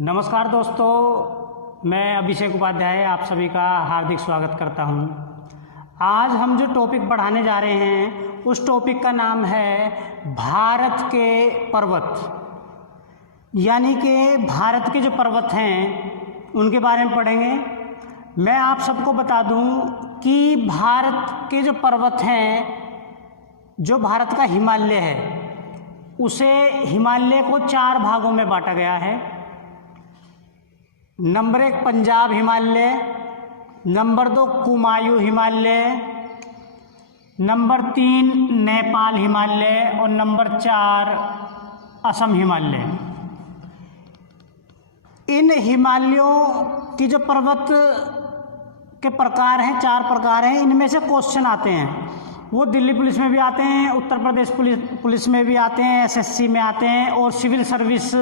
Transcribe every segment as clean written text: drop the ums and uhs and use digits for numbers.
नमस्कार दोस्तों, मैं अभिषेक उपाध्याय आप सभी का हार्दिक स्वागत करता हूं। आज हम जो टॉपिक पढ़ाने जा रहे हैं उस टॉपिक का नाम है भारत के पर्वत, यानी कि भारत के जो पर्वत हैं उनके बारे में पढ़ेंगे। मैं आप सबको बता दूं कि भारत के जो पर्वत हैं, जो भारत का हिमालय है उसे हिमालय को 4 भागों में बांटा गया है। Number 1 Punjab Himalaya, number 2 Kumaon Himalaya, number 3 Nepal Himalaya और नंबर 4 असम हिमालय। इन हिमालयों की जो पर्वत के प्रकार हैं, 4 प्रकार हैं। इनमें से क्वेश्चन आते हैं, वो दिल्ली पुलिस में भी आते हैं, उत्तर प्रदेश पुलिस में भी आते हैं, एसएससी में आते हैं और सिविल सर्विस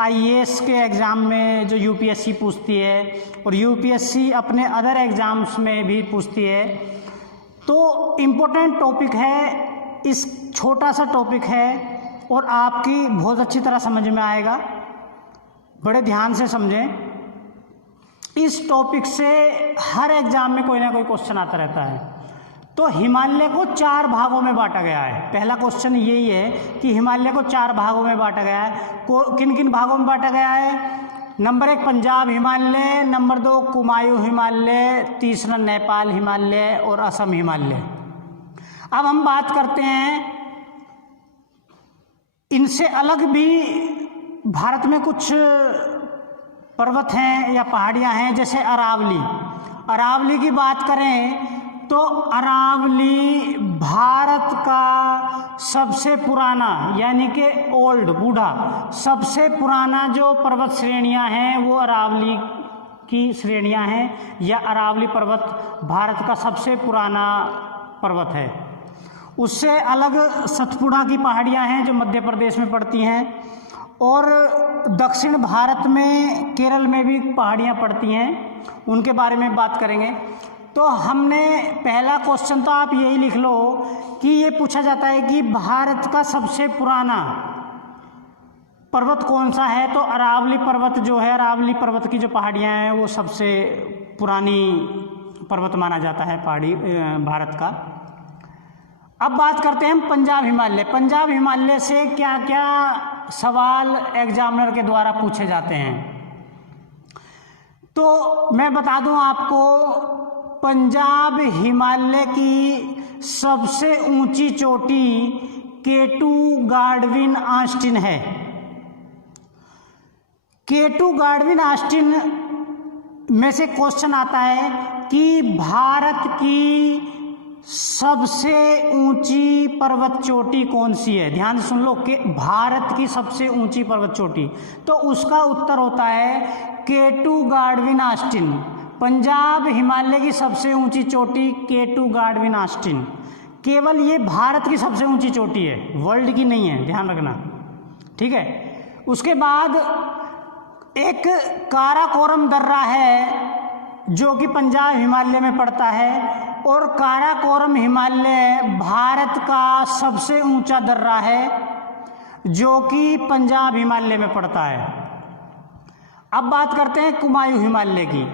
आईएएस के एग्ज़ाम में जो यूपीएससी पूछती है और यूपीएससी अपने अदर एग्ज़ाम्स में भी पूछती है। तो इम्पोर्टेंट टॉपिक है, इस छोटा सा टॉपिक है और आपकी बहुत अच्छी तरह समझ में आएगा। बड़े ध्यान से समझें। इस टॉपिक से हर एग्ज़ाम में कोई ना कोई क्वेश्चन आता रहता है। तो हिमालय को 4 भागों में बांटा गया है। पहला क्वेश्चन यही है कि हिमालय को 4 भागों में बांटा गया है। किन किन भागों में बांटा गया है? नंबर 1 पंजाब हिमालय, नंबर 2 कुमायूं हिमालय, तीसरा नेपाल हिमालय और असम हिमालय। अब हम बात करते हैं, इनसे अलग भी भारत में कुछ पर्वत हैं या पहाड़ियां हैं, जैसे अरावली। अरावली की बात करें तो अरावली भारत का सबसे पुराना, यानी कि ओल्ड, बूढ़ा, सबसे पुराना जो पर्वत श्रेणियां हैं वो अरावली की श्रेणियां हैं, या अरावली पर्वत भारत का सबसे पुराना पर्वत है। उससे अलग सतपुड़ा की पहाड़ियां हैं जो मध्य प्रदेश में पड़ती हैं, और दक्षिण भारत में केरल में भी पहाड़ियां पड़ती हैं, उनके बारे में बात करेंगे। तो हमने पहला क्वेश्चन तो आप यही लिख लो कि ये पूछा जाता है कि भारत का सबसे पुराना पर्वत कौन सा है, तो अरावली पर्वत जो है, अरावली पर्वत की जो पहाड़ियाँ हैं वो सबसे पुरानी पर्वत माना जाता है पहाड़ी भारत का। अब बात करते हैं पंजाब हिमालय। पंजाब हिमालय से क्या क्या सवाल एग्जामिनर के द्वारा पूछे जाते हैं, तो मैं बता दूं आपको, पंजाब हिमालय की सबसे ऊंची चोटी केटू गार्डविन ऑस्टिन है। केटू गार्डविन ऑस्टिन में से क्वेश्चन आता है कि भारत की सबसे ऊंची पर्वत चोटी कौन सी है। ध्यान से सुन लो कि भारत की सबसे ऊंची पर्वत चोटी, तो उसका उत्तर होता है केटू गार्डविन ऑस्टिन। पंजाब हिमालय की सबसे ऊंची चोटी केटू गार्डविन ऑस्टिन। केवल ये भारत की सबसे ऊंची चोटी है, वर्ल्ड की नहीं है, ध्यान रखना, ठीक है। उसके बाद एक काराकोरम दर्रा है जो कि पंजाब हिमालय में पड़ता है, और काराकोरम हिमालय भारत का सबसे ऊंचा दर्रा है जो कि पंजाब हिमालय में पड़ता है। अब बात करते हैं कुमायूं हिमालय की।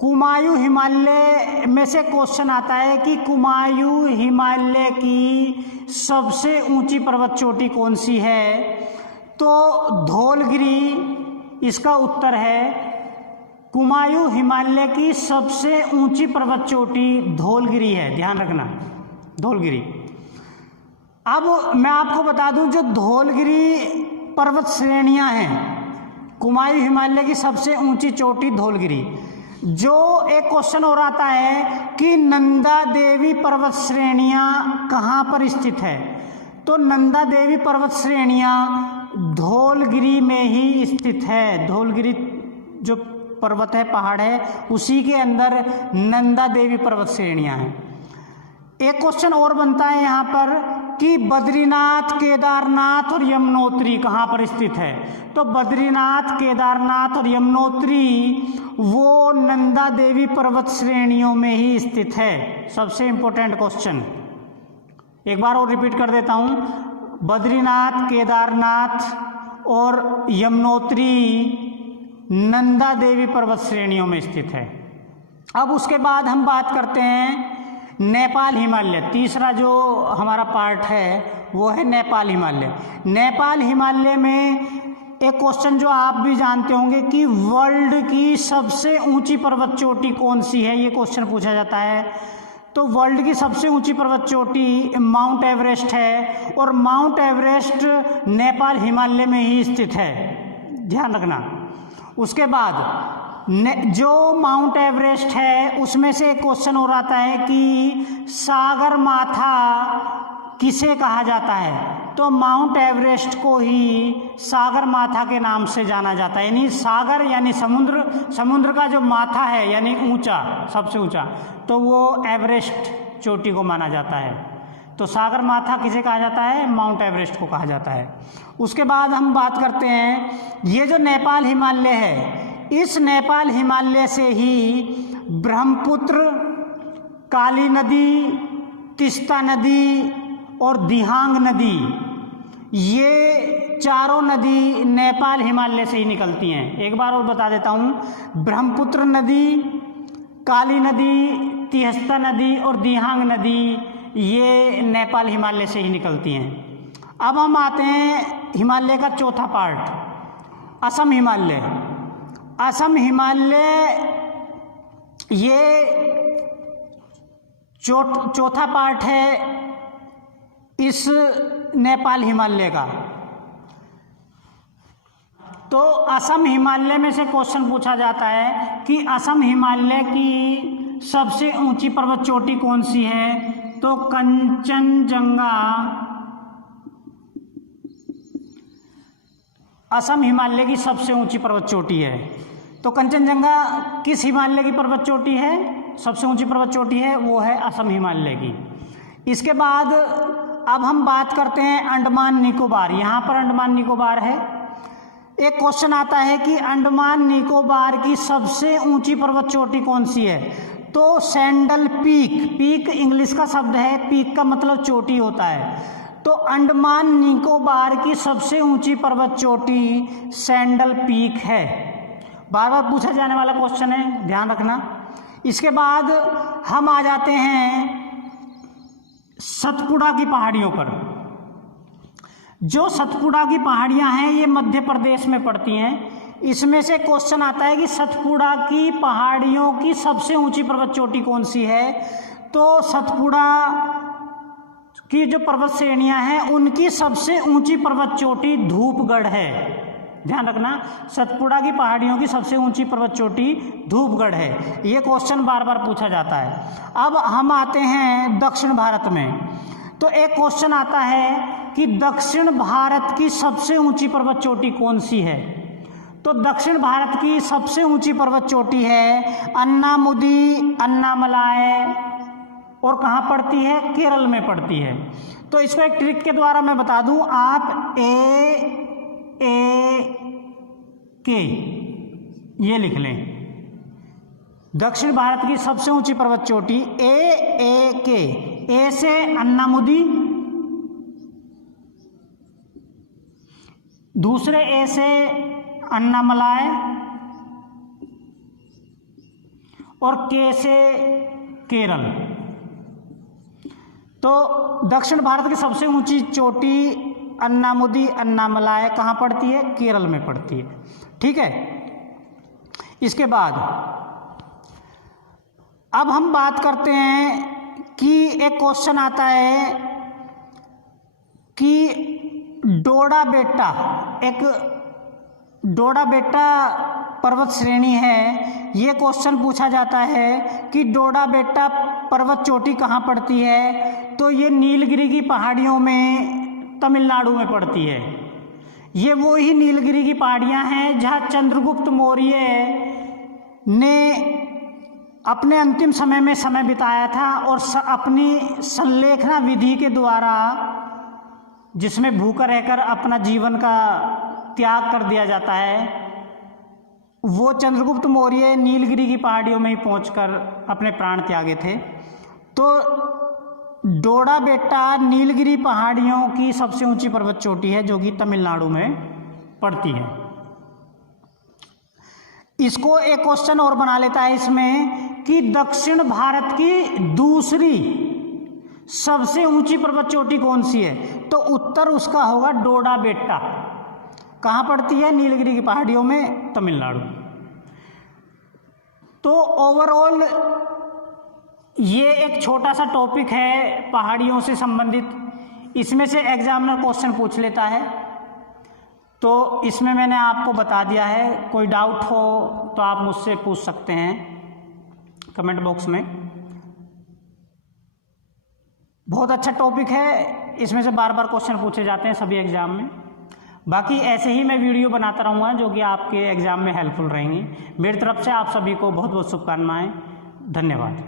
कुमायूं हिमालय में से क्वेश्चन आता है कि कुमायूं हिमालय की सबसे ऊंची पर्वत चोटी कौन सी है, तो धौलगिरी इसका उत्तर है। कुमायूं हिमालय की सबसे ऊंची पर्वत चोटी धौलगिरी है, ध्यान रखना, धौलगिरी। अब मैं आपको बता दूं, जो धौलगिरी पर्वत श्रेणियां हैं, कुमायूं हिमालय की सबसे ऊंची चोटी धौलगिरी। जो एक क्वेश्चन और आता है कि नंदा देवी पर्वत श्रेणियां कहाँ पर स्थित है, तो नंदा देवी पर्वत श्रेणियां धौलगिरी में ही स्थित है। धौलगिरी जो पर्वत है, पहाड़ है, उसी के अंदर नंदा देवी पर्वत श्रेणियां हैं। एक क्वेश्चन और बनता है यहाँ पर कि बद्रीनाथ, केदारनाथ और यमुनोत्री कहाँ पर स्थित है, तो बद्रीनाथ, केदारनाथ और यमुनोत्री वो नंदा देवी पर्वत श्रेणियों में ही स्थित है। सबसे इंपॉर्टेंट क्वेश्चन, एक बार और रिपीट कर देता हूँ, बद्रीनाथ, केदारनाथ और यमुनोत्री नंदा देवी पर्वत श्रेणियों में स्थित है। अब उसके बाद हम बात करते हैं नेपाल हिमालय। तीसरा जो हमारा पार्ट है वो है नेपाल हिमालय। नेपाल हिमालय में एक क्वेश्चन जो आप भी जानते होंगे कि वर्ल्ड की सबसे ऊंची पर्वत चोटी कौन सी है, ये क्वेश्चन पूछा जाता है। तो वर्ल्ड की सबसे ऊंची पर्वत चोटी माउंट एवरेस्ट है और माउंट एवरेस्ट नेपाल हिमालय में ही स्थित है, ध्यान रखना। उसके बाद जो माउंट एवरेस्ट है उसमें से एक क्वेश्चन और आता है कि सागर माथा किसे कहा जाता है। तो माउंट एवरेस्ट को ही सागर माथा के नाम से जाना जाता है, यानी सागर यानी समुद्र, समुद्र का जो माथा है यानी ऊंचा, सबसे ऊंचा, तो वो एवरेस्ट चोटी को माना जाता है। तो सागर माथा किसे कहा जाता है, माउंट एवरेस्ट को कहा जाता है। उसके बाद हम बात करते हैं ये जो नेपाल हिमालय है, इस नेपाल हिमालय से ही ब्रह्मपुत्र, काली नदी, तीस्ता नदी और दिहांग नदी, ये चारों नदी नेपाल हिमालय से ही निकलती हैं। एक बार और बता देता हूँ, ब्रह्मपुत्र नदी, काली नदी, तीस्ता नदी और दिहांग नदी ये नेपाल हिमालय से ही निकलती हैं। अब हम आते हैं हिमालय का चौथा पार्ट, असम हिमालय। असम हिमालय ये चौथा पार्ट है इस नेपाल हिमालय का। तो असम हिमालय में से क्वेश्चन पूछा जाता है कि असम हिमालय की सबसे ऊंची पर्वत चोटी कौन सी है। तो कंचनजंगा असम हिमालय की सबसे ऊंची पर्वत चोटी है। तो कंचनजंगा किस हिमालय की पर्वत चोटी है, सबसे ऊंची पर्वत चोटी है, वो है असम हिमालय की। इसके बाद अब हम बात करते हैं अंडमान निकोबार। यहाँ पर अंडमान निकोबार है। एक क्वेश्चन आता है कि अंडमान निकोबार की सबसे ऊंची पर्वत चोटी कौन सी है। तो सैंडल पीक, पीक इंग्लिश का शब्द है, पीक का मतलब चोटी होता है। तो अंडमान निकोबार की सबसे ऊंची पर्वत चोटी सैंडल पीक है। बार बार पूछा जाने वाला क्वेश्चन है, ध्यान रखना। इसके बाद हम आ जाते हैं सतपुड़ा की पहाड़ियों पर। जो सतपुड़ा की पहाड़ियां हैं ये मध्य प्रदेश में पड़ती हैं। इसमें से क्वेश्चन आता है कि सतपुड़ा की पहाड़ियों की सबसे ऊंची पर्वत चोटी कौन सी है। तो सतपुड़ा की जो पर्वत श्रेणियां हैं उनकी सबसे ऊंची पर्वत चोटी धूपगढ़ है, ध्यान रखना। सतपुड़ा की पहाड़ियों की सबसे ऊंची पर्वत चोटी धूपगढ़ है। ये क्वेश्चन बार बार पूछा जाता है। अब हम आते हैं दक्षिण भारत में। तो एक क्वेश्चन आता है कि दक्षिण भारत की सबसे ऊंची पर्वत चोटी कौन सी है। तो दक्षिण भारत की सबसे ऊंची पर्वत चोटी है अन्नामुदी, अन्नामलाई, और कहाँ पड़ती है, केरल में पड़ती है। तो इसको एक ट्रिक के द्वारा मैं बता दूं, आप के ये लिख लें। दक्षिण भारत की सबसे ऊंची पर्वत चोटी के, ए से अन्नामुदी, दूसरे ए से अन्नामलाई और के से केरल। तो दक्षिण भारत की सबसे ऊंची चोटी अन्नामुदी, अन्नामलाई कहाँ पड़ती है, केरल में पड़ती है, ठीक है। इसके बाद अब हम बात करते हैं कि एक क्वेश्चन आता है कि डोडा बेट्टा, एक डोडा बेट्टा पर्वत श्रेणी है। ये क्वेश्चन पूछा जाता है कि डोडा बेट्टा पर्वत चोटी कहाँ पड़ती है। तो ये नीलगिरी की पहाड़ियों में तमिलनाडु में पड़ती है। ये वो ही नीलगिरी की पहाड़ियाँ हैं जहाँ चंद्रगुप्त मौर्य ने अपने अंतिम समय में समय बिताया था और अपनी संलेखना विधि के द्वारा, जिसमें भूखा रहकर अपना जीवन का त्याग कर दिया जाता है, वो चंद्रगुप्त मौर्य नीलगिरी की पहाड़ियों में ही पहुंचकर अपने प्राण त्यागे थे। तो डोडा बेट्टा नीलगिरी पहाड़ियों की सबसे ऊंची पर्वत चोटी है जो कि तमिलनाडु में पड़ती है। इसको एक क्वेश्चन और बना लेता है इसमें कि दक्षिण भारत की दूसरी सबसे ऊंची पर्वत चोटी कौन सी है, तो उत्तर उसका होगा डोडा बेट्टा। कहाँ पड़ती है? नीलगिरी की पहाड़ियों में, तमिलनाडु। तो ओवरऑल ये एक छोटा सा टॉपिक है पहाड़ियों से संबंधित, इसमें से एग्जामिनर क्वेश्चन पूछ लेता है। तो इसमें मैंने आपको बता दिया है, कोई डाउट हो तो आप मुझसे पूछ सकते हैं कमेंट बॉक्स में। बहुत अच्छा टॉपिक है, इसमें से बार बार क्वेश्चन पूछे जाते हैं सभी एग्जाम में। बाकी ऐसे ही मैं वीडियो बनाता रहूँगा जो कि आपके एग्जाम में हेल्पफुल रहेंगी। मेरी तरफ से आप सभी को बहुत बहुत शुभकामनाएं। धन्यवाद।